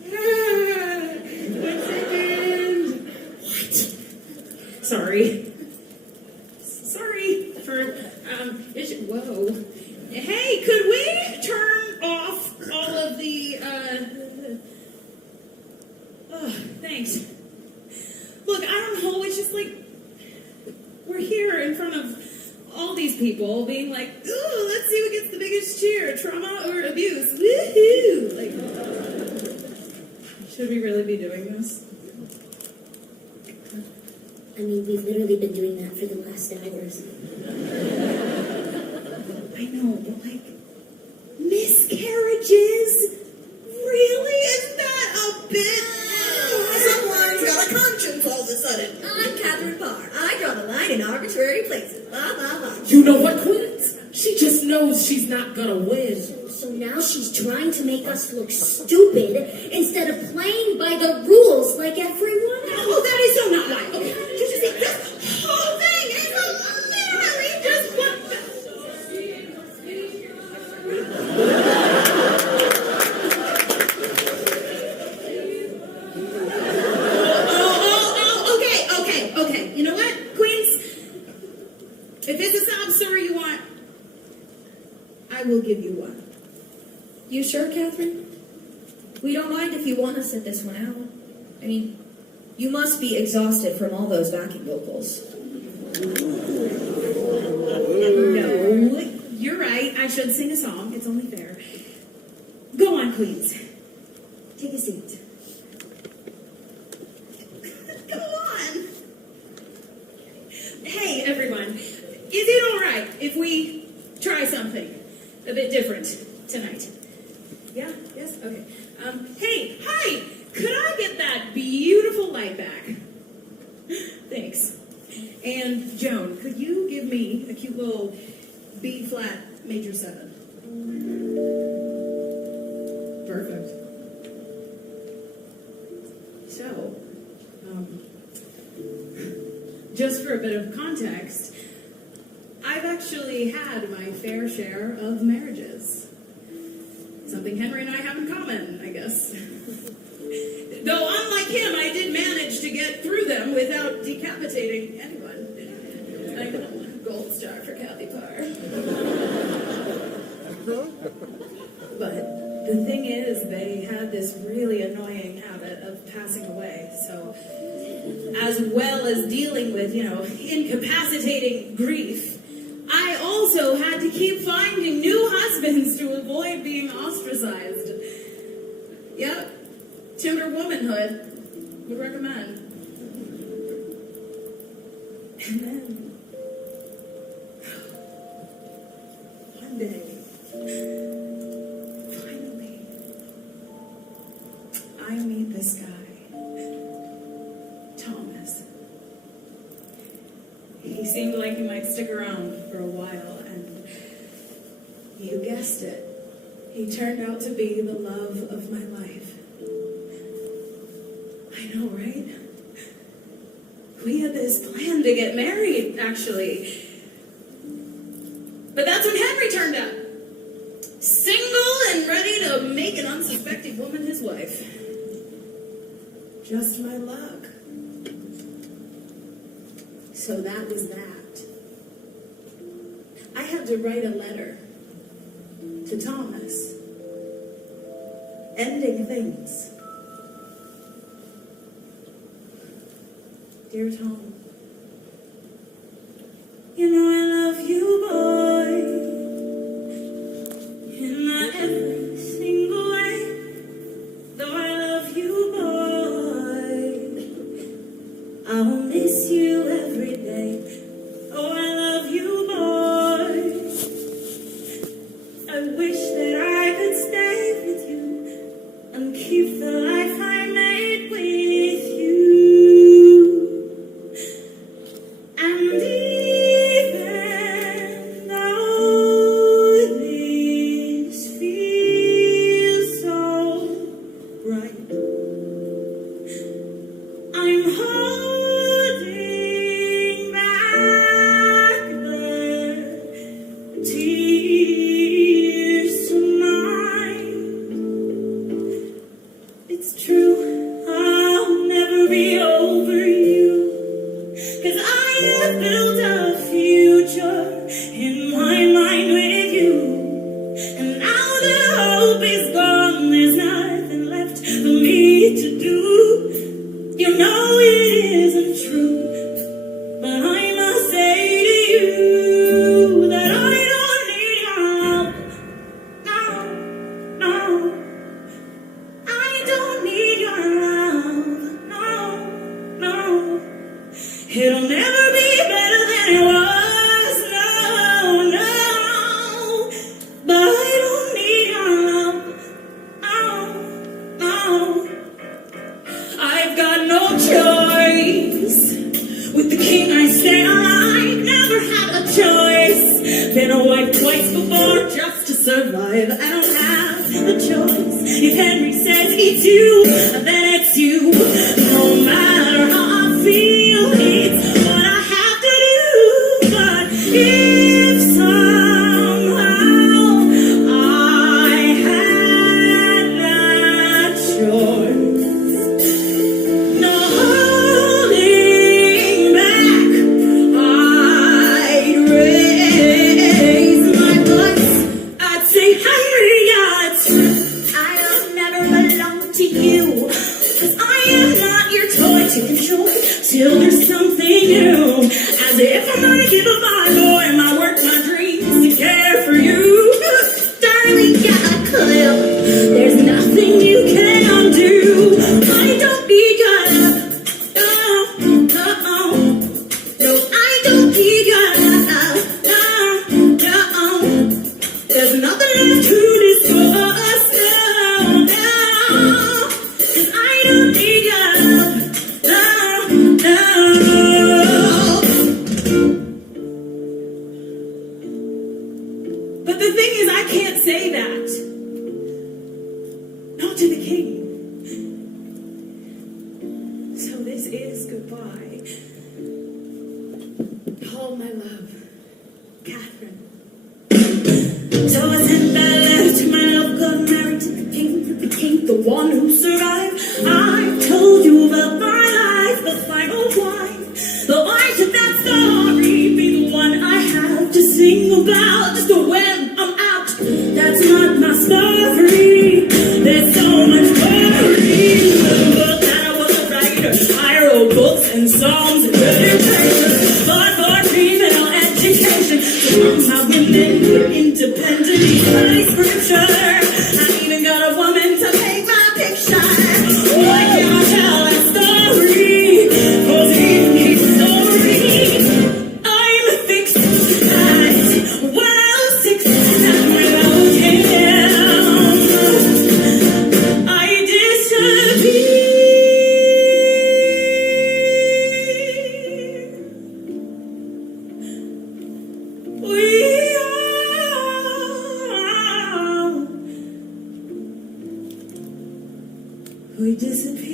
1 second. What? Sorry for, whoa. Hey, could we turn off all of the, oh, thanks. Look, I don't know, it's just like, we're here in front of all these people being like, ooh, let's see who gets the biggest cheer, trauma or abuse, woohoo! Like, should we really be doing this? I mean, we've literally been doing that for the last hours. I know, but like, miscarriages? Really? Is that a bit? Someone's got a conscience all of a sudden. I'm Catherine Parr. I draw the line in arbitrary places. Blah, blah, blah. You know what, Queens? She just knows she's not gonna win. So now she's trying to make us look stupid instead of playing by the rules like everyone else. Oh, that is so not right. Okay, you see, this whole thing is literally just what... Okay. You know what, Queens? If it's a sob story you want, I will give you one. You sure, Catherine? We don't mind if you want to sit this one out. I mean, you must be exhausted from all those backing vocals. No, you're right. I should sing a song. It's only fair. Go on, Queens. Take a seat. Go on. Hey, everyone. Is it all right if we try something a bit different tonight? Yeah? Yes? Okay. Hey, hi! Could I get that beautiful light back? Thanks. And Joan, could you give me a cute little B flat major 7? Perfect. So, just for a bit of context, I've actually had my fair share of marriages. Something Henry and I have in common, I guess. Though unlike him, I did manage to get through them without decapitating anyone. I know, gold star for Kathy Parr. But the thing is, they had this really annoying habit of passing away. So, as well as dealing with, incapacitating grief, I also had to keep finding new husbands to avoid being ostracized. Yep, Tinder womanhood. Would recommend. And then, one day, finally, I meet this guy, Thomas. He seemed like he might stick around for a while, and you guessed it, he turned out to be the love of my life. I know, right? We had this plan to get married, actually. But that's when Henry turned up. Single and ready to make an unsuspecting woman his wife. Just my luck. So that was that. I had to write a letter to Thomas, ending things. Dear Tom, you know I love you, boy, in every single way. Though I love you, boy, I will miss you every day. Oh, I love you, boy. I wish that I could stay with you and keep the life I made with you. And even though this feels so bright, I'm holding back the tears tonight. It's true, I'll never be over you, 'cause I have built a future in my mind with you. And now the hope is gone, there's nothing left for me to do. You know it isn't true, but I must say to you that I don't need your love. No, no. I don't need your love. No, no. It'll never be better than it was. No, no. But I don't need your love. No, no. I've got no choice. With the king I stay alive. Never had a choice. Been a wife twice before just to survive. I don't have a choice. If Henry says it's you, then it's you. No matter how I feel, it's what I have to do. But if somehow I had that choice, no holding back, I'd raise my voice. I'd say, Henry, I'll never belong to you, 'cause I am not your toy to control till there's something new. As if I'm gonna give up my boy, my work, my dreams to care for you. Darling, got a clue. There's nothing you can undo. I don't need your love. No, no, no, I don't need your love. No, no, there's nothing left to discuss. No, no, 'cause I don't need your love. No, no. But the thing is, I can't say that. Not to the king. So this is goodbye. All my love, Catherine. So I sent that letter to my love, got married to the king, the one who survived. I told you about my life, the final wife. Though I should that story be the one I have to sing about, just when I'm out. That's not my story. There's so much more. But that I was a writer. I wrote books and songs and meditation, but for female education. So my women men who are independent. He's my scripture. I even got a woman to paint my picture. Why can't I tell that story? 'Cause he's sorry. I'm fixed at 106, and without him, I disappear. We disappear.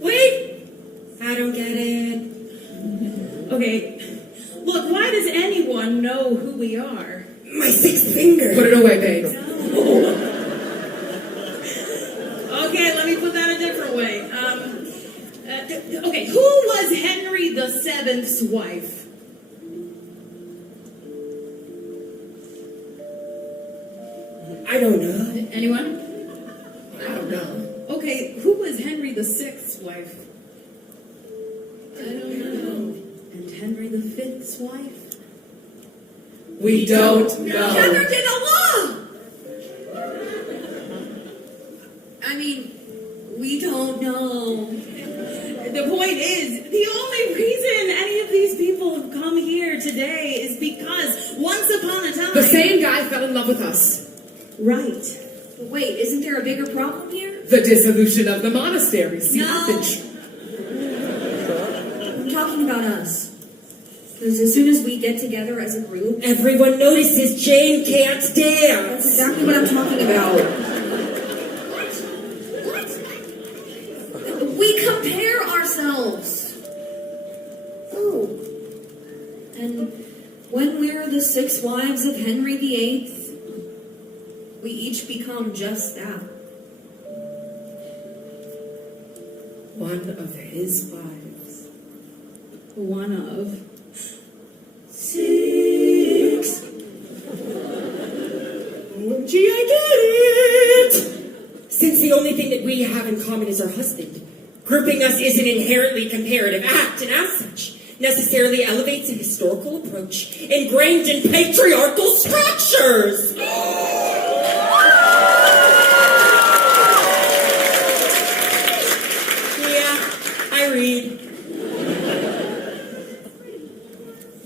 Wait! I don't get it. Okay, look, why does anyone know who we are? My sixth finger. Put it away, babe. Okay, let me put that a different way. Okay, who was Henry VII's wife? I don't know. Anyone? I don't know. Okay, who was Henry VI's wife? I don't know. And Henry V's wife? We don't know. Never did a law! I mean, we don't know. The point is, the only reason any of these people have come here today is because once upon a time... The same guy fell in love with us. Right. But wait, isn't there a bigger problem here? The dissolution of the monastery. See, No. I'm talking about us. Because as soon as we get together as a group, Everyone notices Jane can't that's dance. exactly what I'm talking about. We compare ourselves. Oh. And when we're the 6 wives of Henry VIII, we each become just that. One of his wives. One of... 6. Gee, I get it. Since the only thing that we have in common is our husband, grouping us is an inherently comparative act, and as such, necessarily elevates a historical approach ingrained in patriarchal structures. Yeah, I read.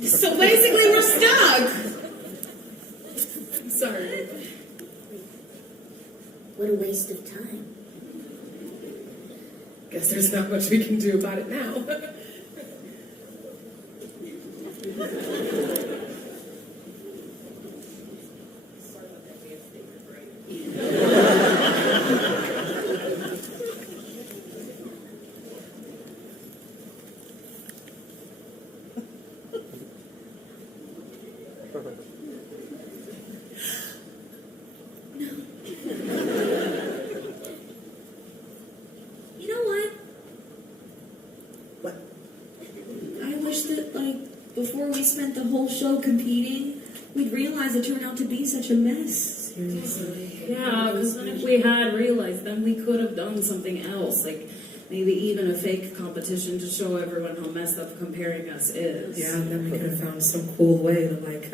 So basically we're stuck. Sorry. What a waste of time. Guess there's not much we can do about it now. You know what? What? I wish that, like, before we spent the whole show competing, we'd realize it turned out to be such a mess. Seriously. Yeah, because then if we had realized, then we could have done something else, like maybe even a fake competition to show everyone how messed up comparing us is. Yeah, and then we could have found some cool way to, like,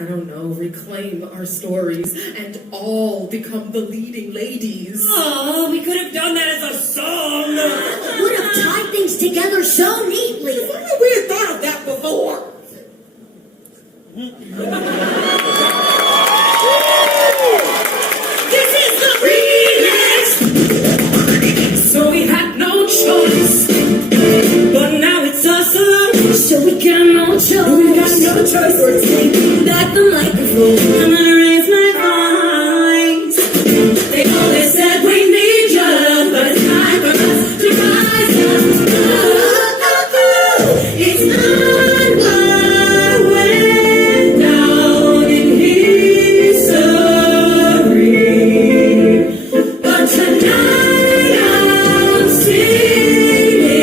I don't know, reclaim our stories and all become the leading ladies. Oh, we could have done that as a song. Would have tied things together so neatly. If only we had thought of that before. This is the remix. So we had no choice. But now it's us alone. So we got no choice. We got no choice. We're taking back the microphone. I'm gonna raise my voice. They always said we need your love, but it's time for us to rise up. It's not what went down in history, but tonight I'm singing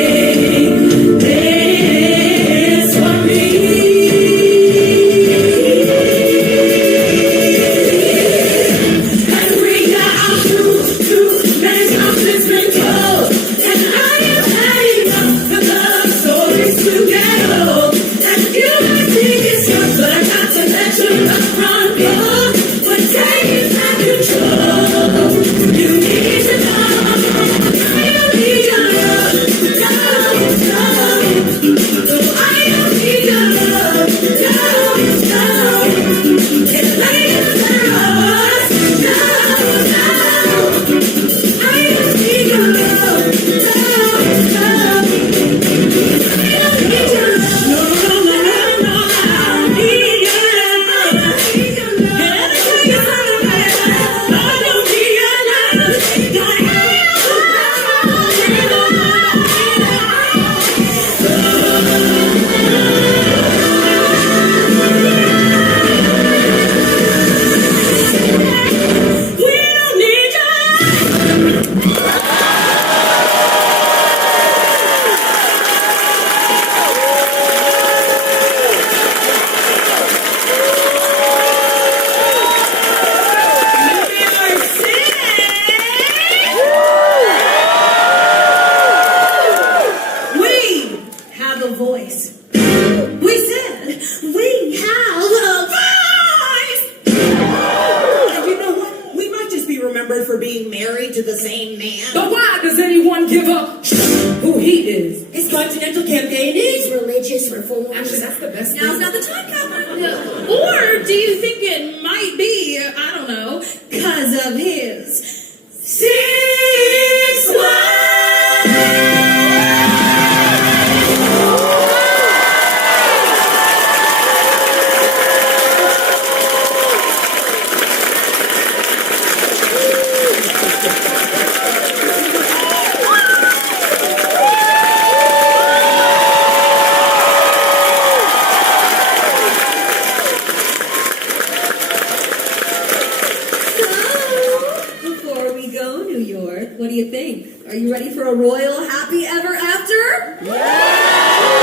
this for me. And we got our too many times it's been told, and I have had enough of love stories to get We said we have arrived. And you know what? We might just be remembered for being married to the same man. But why does anyone give a who he is? His continental campaign is His religious reforms. Actually, that's the best Now's thing. not the time, Catherine. Or do you think it might be, I don't know, because of his 6'1"? So, before we go, New York, what do you think? Are you ready for a royal happy ever after? Well,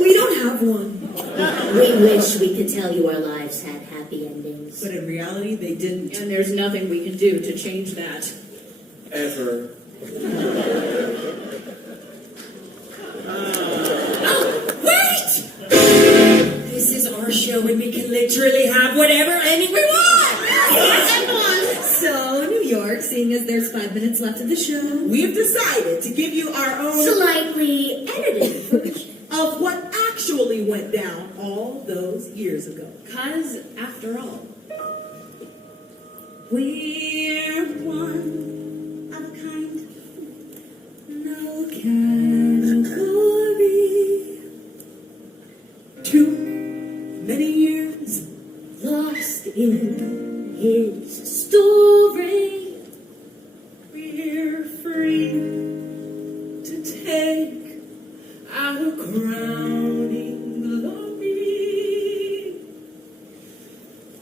we don't have one. We wish we could tell you our lives had happy endings. But in reality, they didn't. And there's nothing we can do to change that. Ever. Wait! This is our show and we can literally have whatever ending we want! So, New York, seeing as there's 5 minutes left of the show, We've decided to give you our own Slightly edited version. of what actually went down all those years ago. Because, after all, we're one of a kind. no category. Too many years. Lost in his story. We're free to take our crowning glory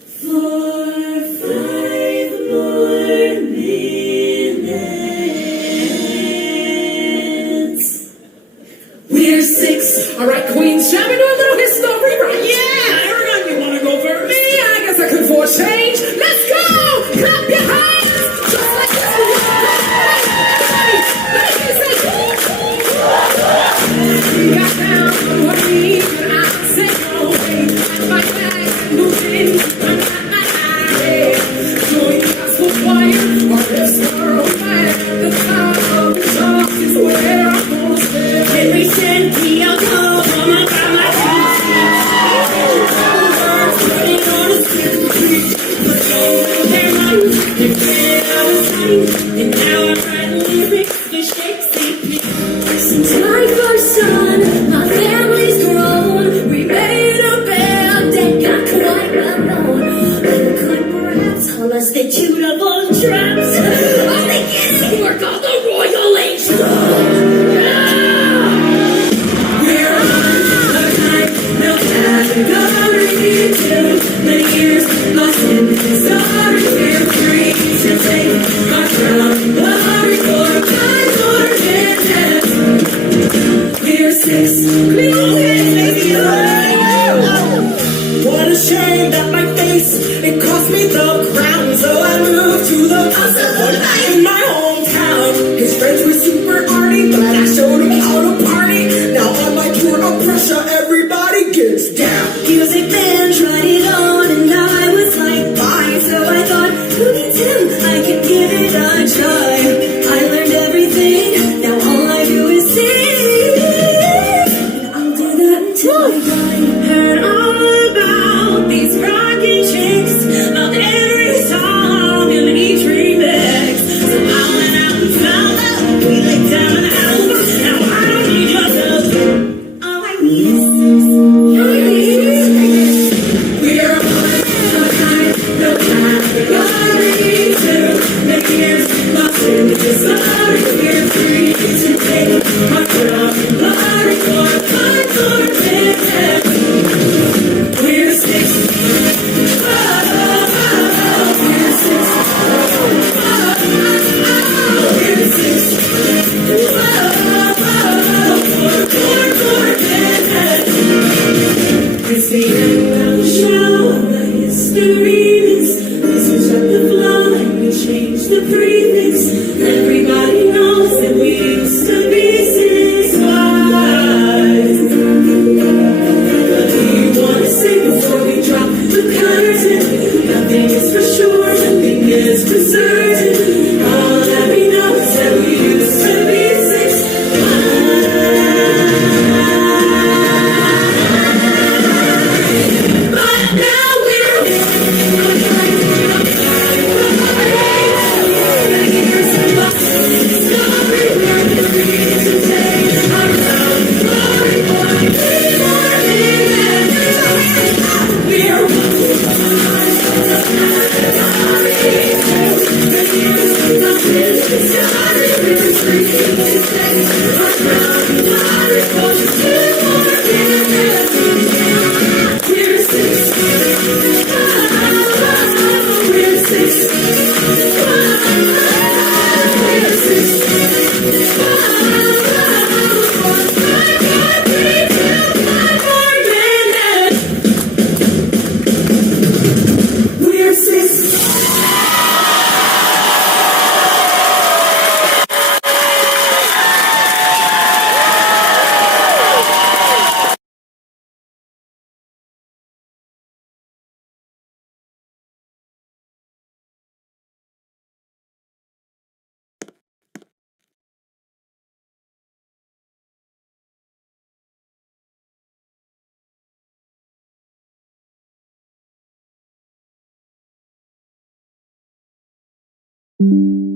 for 5 more minutes. We're 6. All right, Queens, shall we do a little history, right? Yeah, Aragon, you want to go first? Me, I guess I could for a change. Let's go! Clap your hands! Just like this. We got down on one knee, but I said no way. And my bag moving, I'm not my eye. Join the gospel choir, or this girl man. The power of the talk is where I'm gonna stay. Can we send Kyoto home about my putting on a skin creek? But over their minds, they ran out of time. And now I'm writing lyrics to Shakespeare. Since my first son, my family's grown. We made a band and got quite well known. You could perhaps call us the Tunable Traps. I'm thinking we're called the Royal Angels. We're on a kind, no category. Too many years lost in history. We're free to take our crown glory for 5 more minutes. We're 6. What a shame that my face, it cost me the crown. So I moved to the castle in my hometown. His friends were super arty, but I showed him how to party. Now on my tour of Prussia, everybody gets down. Music band tried it on and I was like, bye. So I thought, who needs him? I can give it a try. I learned everything, now all I do is sing. And I you.